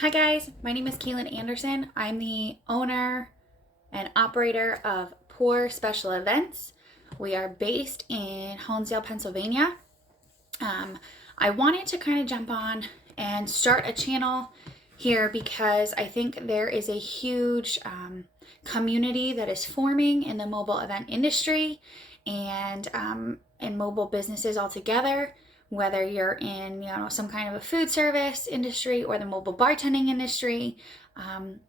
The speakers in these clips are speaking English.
Hi guys, my name is Keelan Anderson. I'm the owner and operator of Pour Sepcial Events. We are based in Honesdale, Pennsylvania. I wanted to kind of jump on and start a channel here because I think there is a huge community that is forming in the mobile event industry and in mobile businesses altogether. Whether you're in, some kind of a food service industry or the mobile bartending industry,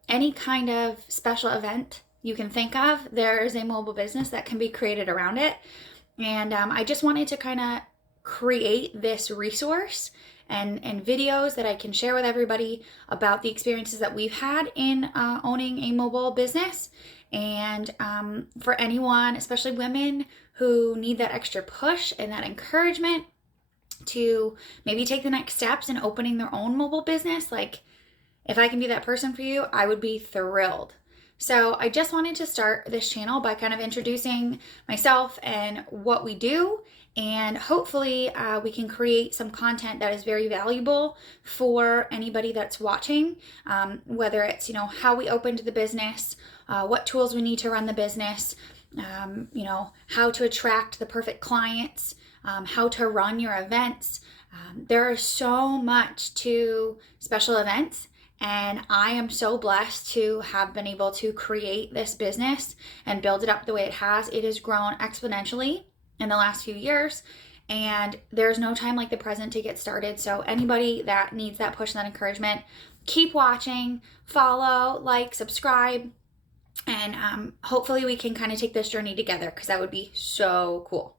any kind of special event you can think of, there is a mobile business that can be created around it. And I just wanted to kind of create this resource and videos that I can share with everybody about the experiences that we've had in owning a mobile business. And for anyone, especially women who need that extra push and that encouragement to maybe take the next steps in opening their own mobile business. Like, if I can be that person for you, I would be thrilled. So I just wanted to start this channel by kind of introducing myself and what we do, and hopefully we can create some content that is very valuable for anybody that's watching, whether it's, how we opened the business, what tools we need to run the business, how to attract the perfect clients, how to run your events. There is so much to special events, and I am so blessed to have been able to create this business and build it up the way it has. It has grown exponentially in the last few years, and there's no time like the present to get started. So anybody that needs that push and that encouragement, keep watching, follow, like, subscribe, and hopefully we can kind of take this journey together, because that would be so cool.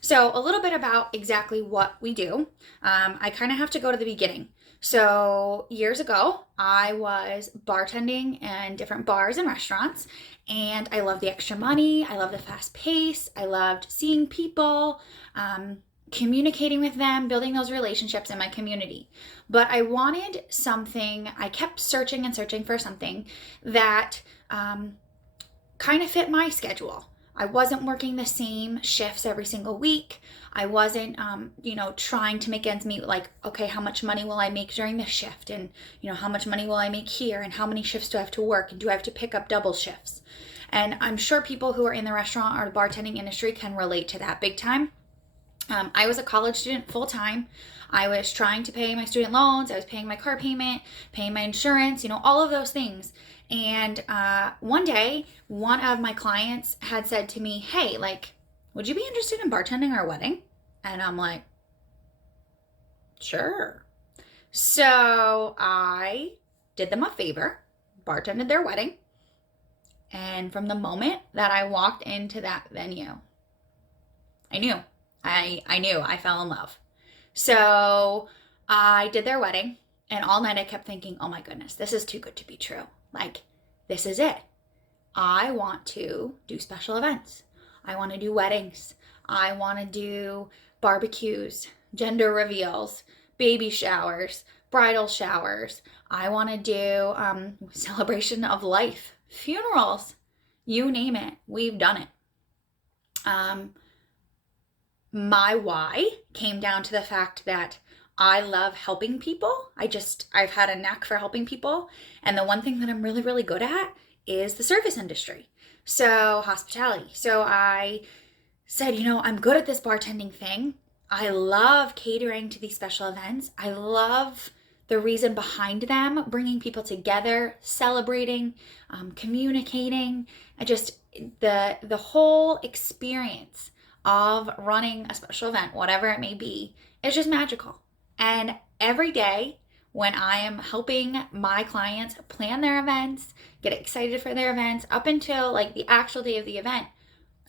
So a little bit about exactly what we do. I kind of have to go to the beginning. So years ago, I was bartending in different bars and restaurants, and I loved the extra money. I loved the fast pace. I loved seeing people, communicating with them, building those relationships in my community. But I wanted something, I kept searching and searching for something that kind of fit my schedule. I wasn't working the same shifts every single week. I wasn't, trying to make ends meet, like, okay, how much money will I make during this shift? And, how much money will I make here? And how many shifts do I have to work? And do I have to pick up double shifts? And I'm sure people who are in the restaurant or the bartending industry can relate to that big time. I was a college student full time. I was trying to pay my student loans. I was paying my car payment, paying my insurance, all of those things. And one day, one of my clients had said to me, hey, would you be interested in bartending our wedding? And I'm like, sure. So I did them a favor, bartended their wedding. And from the moment that I walked into that venue, I knew I fell in love. So I did their wedding, and all night I kept thinking, oh my goodness, this is too good to be true. This is it. I want to do special events. I want to do weddings. I want to do barbecues, gender reveals, baby showers, bridal showers. I want to do celebration of life, funerals, you name it. We've done it. My why came down to the fact that I love helping people. I've had a knack for helping people. And the one thing that I'm really, really good at is the service industry. So hospitality. So I said, I'm good at this bartending thing. I love catering to these special events. I love the reason behind them, bringing people together, celebrating, communicating, and just the whole experience of running a special event, whatever it may be, is just magical. And every day when I am helping my clients plan their events, get excited for their events, up until the actual day of the event,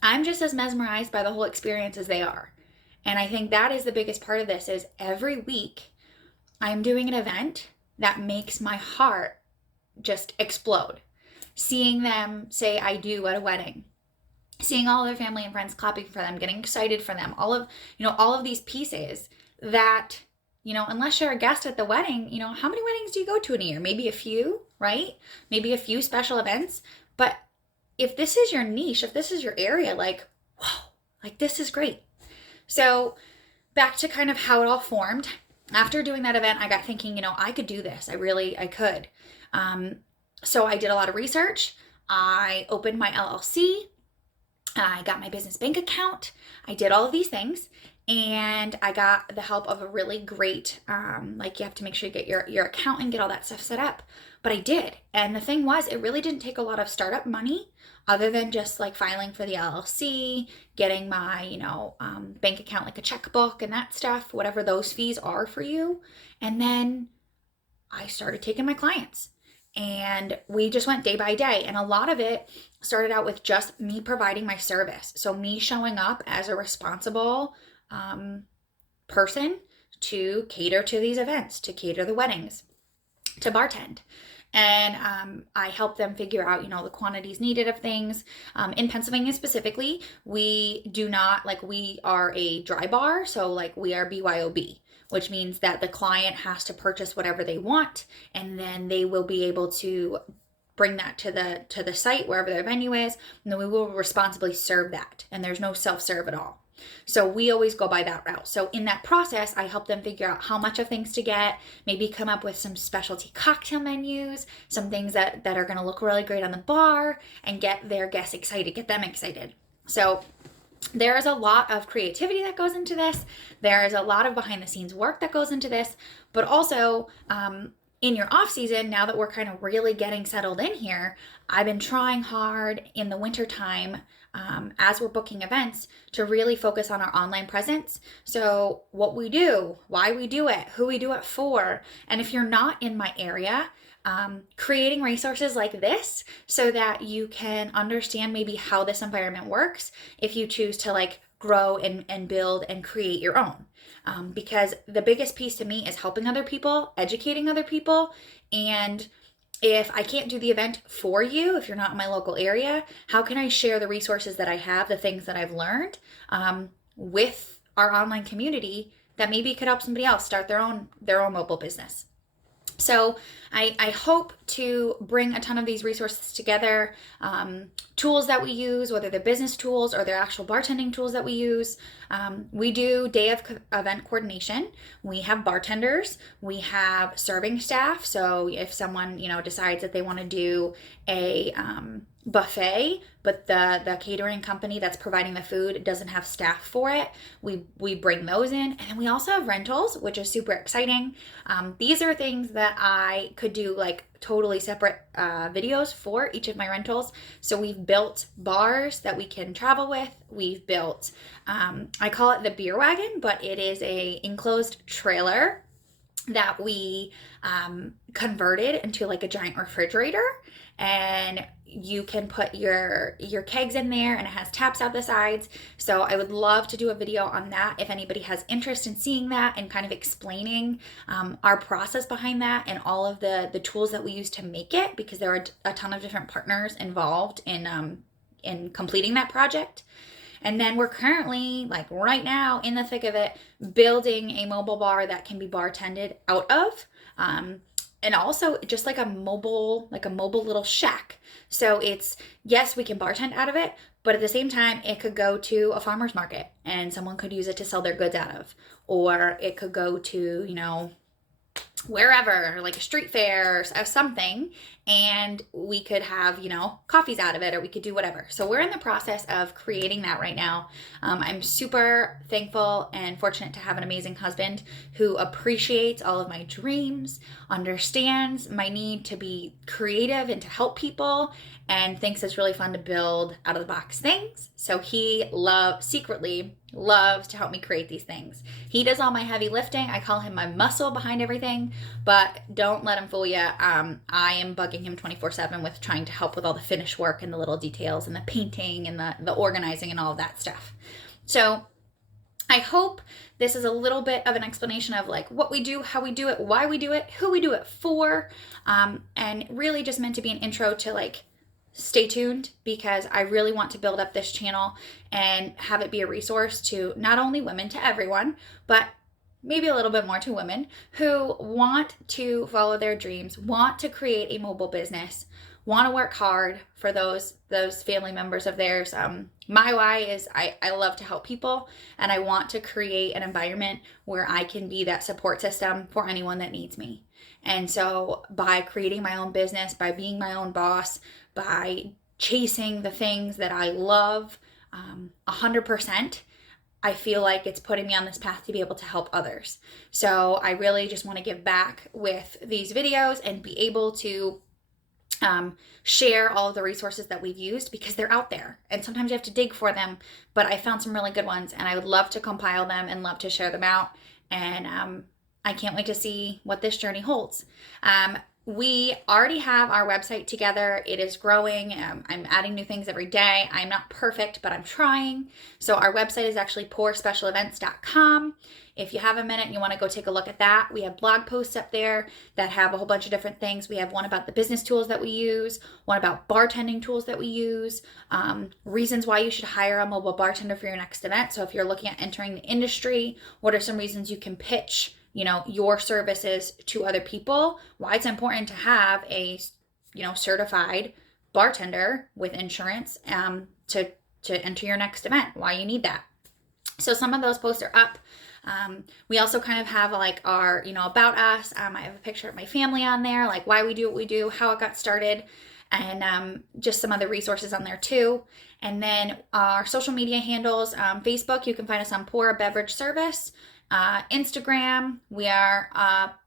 I'm just as mesmerized by the whole experience as they are. And I think that is the biggest part of this, is every week I'm doing an event that makes my heart just explode. Seeing them say I do at a wedding, seeing all their family and friends clapping for them, getting excited for them, all of these pieces that, unless you're a guest at the wedding, how many weddings do you go to in a year? Maybe a few, right? Maybe a few special events. But if this is your niche, if this is your area, wow, this is great. So back to kind of how it all formed. after doing that event, I got thinking, I could do this. I could. So I did a lot of research. I opened my LLC. I got my business bank account. I did all of these things, and I got the help of a really great, you have to make sure you get your account and get all that stuff set up. But I did. And the thing was, it really didn't take a lot of startup money other than just like filing for the LLC, getting my, bank account, like a checkbook and that stuff, whatever those fees are for you. And then I started taking my clients. And we just went day by day. And a lot of it started out with just me providing my service. So me showing up as a responsible person to cater to these events, to cater the weddings, to bartend. And I help them figure out, the quantities needed of things. In Pennsylvania specifically, we do not, we are a dry bar. So we are BYOB, which means that the client has to purchase whatever they want, and then they will be able to bring that to the site, wherever their venue is, and then we will responsibly serve that. And there's no self-serve at all. So we always go by that route. So in that process, I help them figure out how much of things to get, maybe come up with some specialty cocktail menus, some things that are going to look really great on the bar, and get their guests excited, get them excited. So there is a lot of creativity that goes into this. There is a lot of behind the scenes work that goes into this, but also in your off season, now that we're kind of really getting settled in here, I've been trying hard in the winter time as we're booking events to really focus on our online presence. So what we do, why we do it, who we do it for. And if you're not in my area, creating resources like this so that you can understand maybe how this environment works if you choose to grow and build and create your own. Because the biggest piece to me is helping other people, educating other people. And if I can't do the event for you, if you're not in my local area, how can I share the resources that I have, the things that I've learned with our online community that maybe could help somebody else start their own mobile business? So I hope to bring a ton of these resources together, tools that we use, whether they're business tools or they're actual bartending tools that we use. We do day of event coordination. We have bartenders. We have serving staff. So if someone, decides that they want to do a buffet, but the catering company that's providing the food doesn't have staff for it, we bring those in. And then we also have rentals, which is super exciting. These are things that I could do totally separate videos for each of my rentals. So we've built bars that we can travel with. We've built, I call it the beer wagon, but it is a enclosed trailer that we converted into a giant refrigerator, and you can put your kegs in there, and it has taps out the sides. So I would love to do a video on that if anybody has interest in seeing that and kind of explaining our process behind that and all of the tools that we use to make it, because there are a ton of different partners involved in completing that project. And then we're currently, right now, in the thick of it, building a mobile bar that can be bartended out of. And also just a mobile little shack. So it's, yes, we can bartend out of it, but at the same time, it could go to a farmer's market and someone could use it to sell their goods out of. Or it could go to, wherever, a street fair or something, and we could have, coffees out of it, or we could do whatever. So we're in the process of creating that right now. I'm super thankful and fortunate to have an amazing husband who appreciates all of my dreams, understands my need to be creative and to help people, and thinks it's really fun to build out of the box things. So he secretly loves to help me create these things. He does all my heavy lifting. I call him my muscle behind everything, but don't let him fool you. I am bugging him 24/7 with trying to help with all the finish work and the little details and the painting and the organizing and all of that stuff. So I hope this is a little bit of an explanation of what we do, how we do it, why we do it, who we do it for, and really just meant to be an intro to stay tuned, because I really want to build up this channel and have it be a resource to not only women, to everyone, but maybe a little bit more to women who want to follow their dreams, want to create a mobile business, want to work hard for those family members of theirs. My why is I love to help people, and I want to create an environment where I can be that support system for anyone that needs me. And so by creating my own business, by being my own boss, by chasing the things that I love 100%, I feel like it's putting me on this path to be able to help others. So I really just want to give back with these videos and be able to share all of the resources that we've used, because they're out there and sometimes you have to dig for them, but I found some really good ones and I would love to compile them and love to share them out. And I can't wait to see what this journey holds. We already have our website together. It is growing. I'm adding new things every day. I'm not perfect, but I'm trying. So our website is actually pourspecialevents.com. If you have a minute and you want to go take a look at that, we have blog posts up there that have a whole bunch of different things. We have one about the business tools that we use, one about bartending tools that we use, reasons why you should hire a mobile bartender for your next event. So if you're looking at entering the industry, what are some reasons you can pitch your services to other people, why it's important to have a, certified bartender with insurance to enter your next event, why you need that. So some of those posts are up. We also kind of have like our, about us. I have a picture of my family on there, like why we do what we do, how it got started, and just some other resources on there too. And then our social media handles, Facebook, you can find us on Pour Beverage Service. Instagram, we are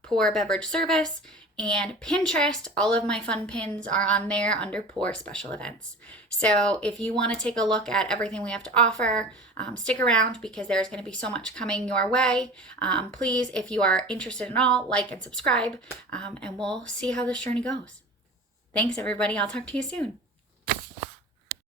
Pour Beverage Service, and Pinterest, all of my fun pins are on there under Pour Special Events. So if you want to take a look at everything we have to offer, stick around because there's going to be so much coming your way. Please, if you are interested in all, like and subscribe, and we'll see how this journey goes. Thanks, everybody. I'll talk to you soon.